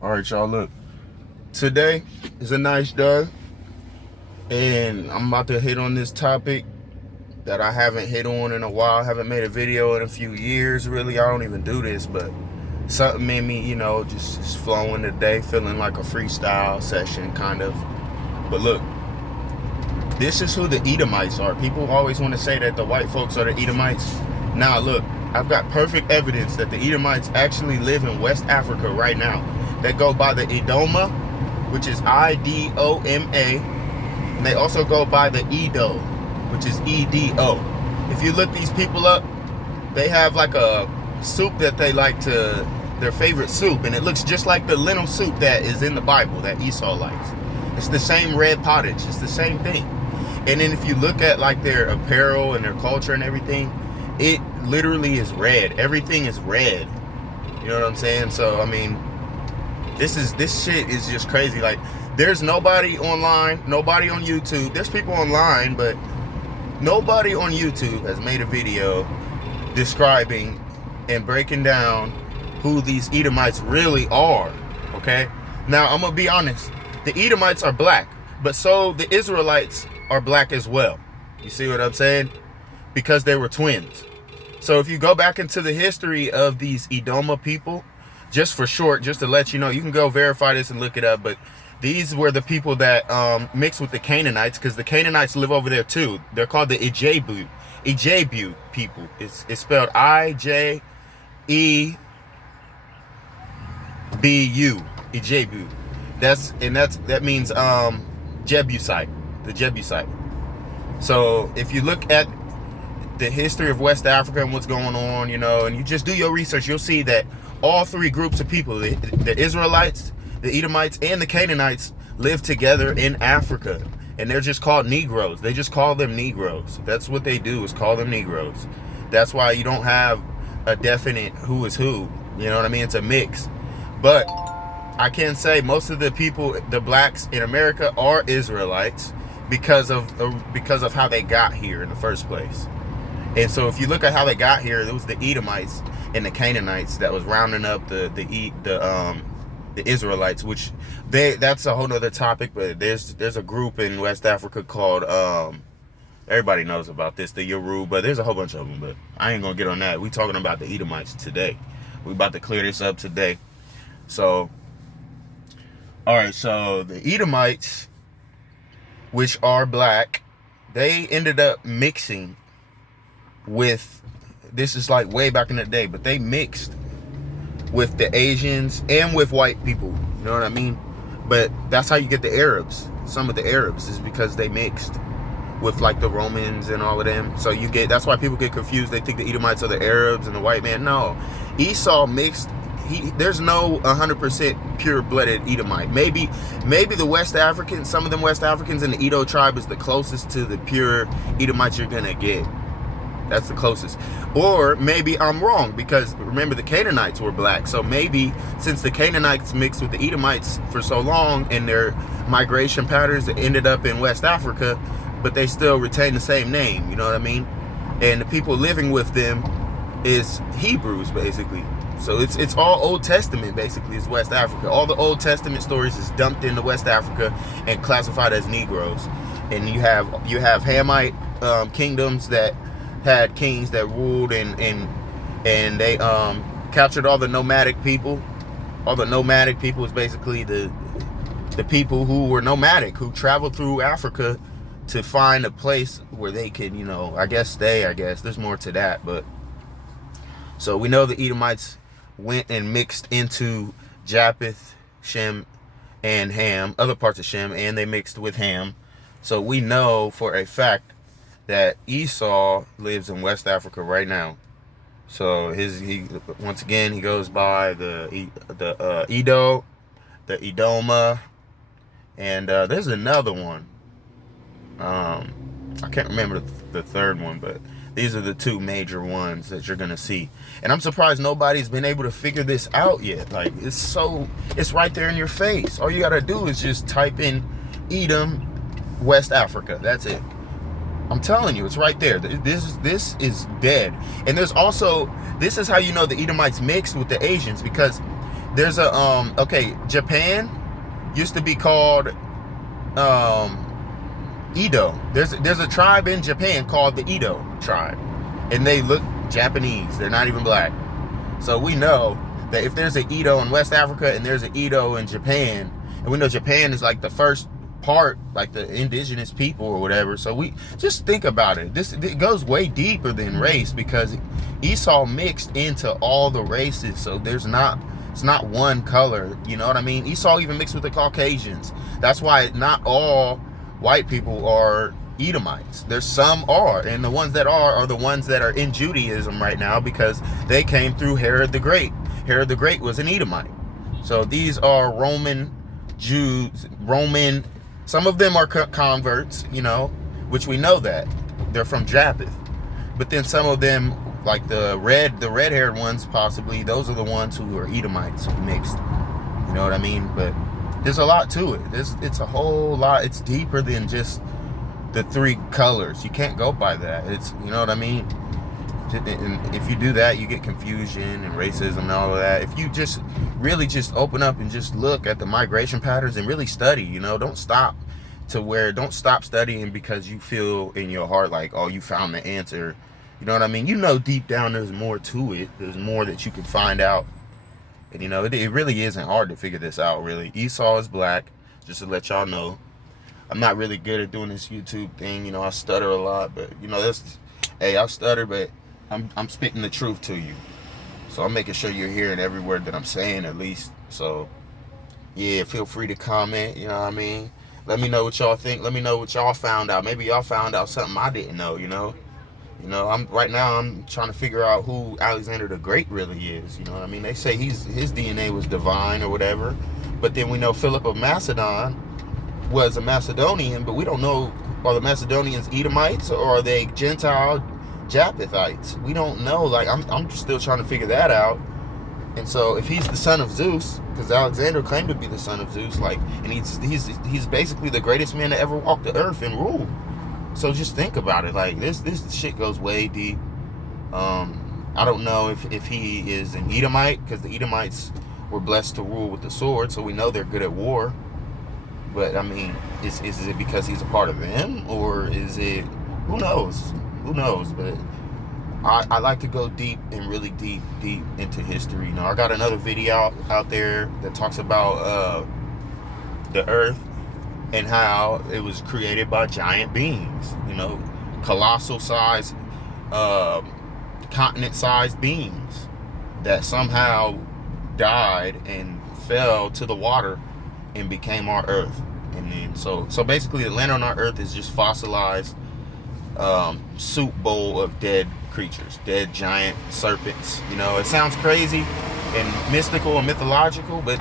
All right, y'all, look. Today is a nice day, and I'm about to hit on this topic that I haven't hit on in a while. I haven't made a video in a few years, really. I don't even do this, but something made me, just flowing today, feeling like a freestyle session, kind of. But look, this is who the Edomites are. People always want to say that the white folks are the Edomites. Now, look, I've got perfect evidence that the Edomites actually live in West Africa right now. They go by the idoma, which is idoma, and they also go by the edo, which is edo. If you look these people up, they have like a soup that they like to, their favorite soup, and it looks just like the lentil soup that is in the Bible that Esau likes. It's the same red pottage. It's the same thing. And then if you look at like their apparel and their culture and everything, it literally is red. Everything is red. You know what I'm saying? So I mean, this shit is just crazy. Like, there's nobody online, nobody on YouTube. There's people online, but nobody on YouTube has made a video describing and breaking down who these Edomites really are. Okay? Now, I'm gonna be honest. The Edomites are black, but so the Israelites are black as well. You see what I'm saying? Because they were twins. So if you go back into the history of these Edoma people, just for short, just to let you know, you can go verify this and look it up, but these were the people that mixed with the Canaanites, because the Canaanites live over there too. They're called the Ijebu people. It's spelled I-J-E-B-U, Ijebu. That means Jebusite, the Jebusite. So if you look at the history of West Africa and what's going on, and you just do your research, you'll see that all three groups of people, the Israelites, the Edomites, and the Canaanites, live together in Africa. And they're just called Negroes. They just call them Negroes. That's what they do, is call them Negroes. That's why you don't have a definite who is who. You know what I mean? It's a mix. But I can say most of the people, the blacks in America, are Israelites because of how they got here in the first place. And so if you look at how they got here, it was the Edomites and the Canaanites that was rounding up the Israelites, which that's a whole nother topic. But there's a group in West Africa called everybody knows about this, the Yoruba. There's a whole bunch of them, but I ain't gonna get on that. We talking about the Edomites today. We about to clear this up today. So, all right. So the Edomites, which are black, they ended up mixing with, this is like way back in the day, but they mixed with the Asians and with white people. You know what I mean? But that's how you get the Arabs. Some of the Arabs is because they mixed with like the Romans and all of them. So that's why people get confused. They think the Edomites are the Arabs and the white man. No, Esau mixed. There's no 100% pure-blooded Edomite. Maybe the West Africans, some of them West Africans in the Edo tribe is the closest to the pure Edomites you're gonna get. That's the closest. Or maybe I'm wrong, because remember the Canaanites were black. So maybe since the Canaanites mixed with the Edomites for so long and their migration patterns, that ended up in West Africa, but they still retain the same name. You know what I mean? And the people living with them is Hebrews, basically. So it's all Old Testament, basically, is West Africa. All the Old Testament stories is dumped into West Africa and classified as Negroes. And you have Hamite kingdoms that had kings that ruled, and they captured all the nomadic people. All the nomadic people is basically the people who were nomadic, who traveled through Africa to find a place where they could, I guess stay. I guess there's more to that, but so we know the Edomites went and mixed into Japheth, Shem, and Ham, other parts of Shem, and they mixed with Ham. So we know for a fact that Esau lives in West Africa right now. So once again he goes by the Edo, the Edoma, and there's another one. I can't remember the third one, but these are the two major ones that you're gonna see. And I'm surprised nobody's been able to figure this out yet. Like, it's right there in your face. All you gotta do is just type in Edom, West Africa. That's it. I'm telling you, it's right there. This is dead. And there's also, this is how you know the Edomites mixed with the Asians, because There's a okay, Japan used to be called Edo. There's a tribe in Japan called the Edo tribe, and they look Japanese. They're not even black. So we know that if there's an Edo in West Africa and there's an Edo in Japan, and we know Japan is like the first part, like the indigenous people or whatever. So we just think about it. It goes way deeper than race, because Esau mixed into all the races. So it's not one color. You know what I mean? Esau even mixed with the Caucasians. That's why not all white people are Edomites. There's some are, and the ones that are the ones that are in Judaism right now, because they came through Herod the Great. Herod the Great was an Edomite. So these are Roman Jews, some of them are converts, you know, which we know that they're from Japheth. But then some of them, like the red-haired ones, possibly, those are the ones who are Edomites, who mixed. You know what I mean? But there's a lot to it. It's a whole lot. It's deeper than just the three colors. You can't go by that. It's, you know what I mean? And if you do that, you get confusion and racism and all of that. If you just really just open up and just look at the migration patterns and really study, you know, don't stop studying because you feel in your heart like, oh, you found the answer. You know what I mean? You know, deep down there's more to it. There's more that you can find out. And you know, it really isn't hard to figure this out, really. Esau is black, just to let y'all know. I'm not really good at doing this YouTube thing. You know, I stutter a lot, but you know, I stutter, but I'm spitting the truth to you. So I'm making sure you're hearing every word that I'm saying, at least. So yeah, feel free to comment, you know what I mean? Let me know what y'all think. Let me know what y'all found out. Maybe y'all found out something I didn't know, you know? You know, I'm trying to figure out who Alexander the Great really is. You know what I mean? They say his DNA was divine or whatever. But then we know Philip of Macedon was a Macedonian, but we don't know, are the Macedonians Edomites or are they Gentile Japhethites? We don't know. Like, I'm still trying to figure that out. And so if he's the son of Zeus, because Alexander claimed to be the son of Zeus, like, and he's basically the greatest man to ever walk the earth and rule. So just think about it. Like, this shit goes way deep. I don't know if he is an Edomite, because the Edomites were blessed to rule with the sword, so we know they're good at war. But I mean, is it because he's a part of them, or is it, who knows? Who knows? But I like to go deep and really deep into history. You know, I got another video out there that talks about the earth and how it was created by giant beings, you know, colossal size, continent sized beings that somehow died and fell to the water and became our earth. And then so basically the land on our earth is just fossilized soup bowl of dead creatures, dead giant serpents. You know, it sounds crazy and mystical and mythological, but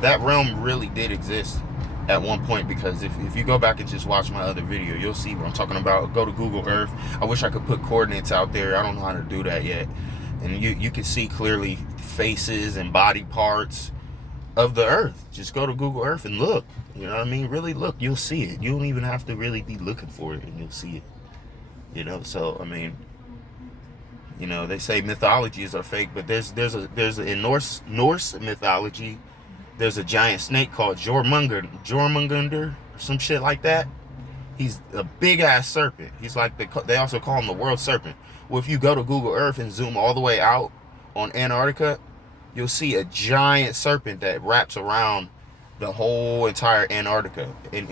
that realm really did exist at one point, because if you go back and just watch my other video, you'll see what I'm talking about. Go to Google Earth. I wish I could put coordinates out there. I don't know how to do that yet. And you can see clearly faces and body parts of the earth. Just go to Google Earth and look. You know what I mean? Really look. You'll see it. You don't even have to really be looking for it, and you'll see it. You know, so I mean, you know, they say mythologies are fake, but there's in Norse mythology, there's a giant snake called Jormungandr, or some shit like that. He's a big ass serpent. He's like they also call him the world serpent. Well, if you go to Google Earth and zoom all the way out on Antarctica, you'll see a giant serpent that wraps around the whole entire Antarctica, and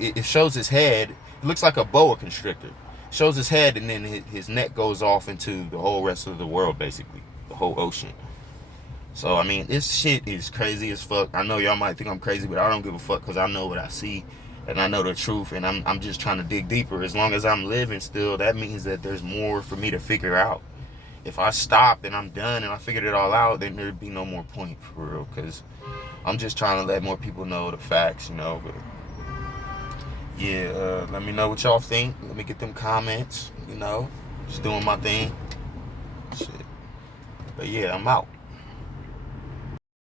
it shows his head. It looks like a boa constrictor. Shows his head, and then his neck goes off into the whole rest of the world, basically the whole ocean. So I mean, this shit is crazy as fuck. I know y'all might think I'm crazy, but I don't give a fuck, because I know what I see and I know the truth, and I'm just trying to dig deeper. As long as I'm living still, that means that there's more for me to figure out. If I stop and I'm done and I figured it all out, then there'd be no more point, for real, because I'm just trying to let more people know the facts, you know. But yeah, let me know what y'all think. Let me get them comments, you know. Just doing my thing. Shit. But yeah, I'm out.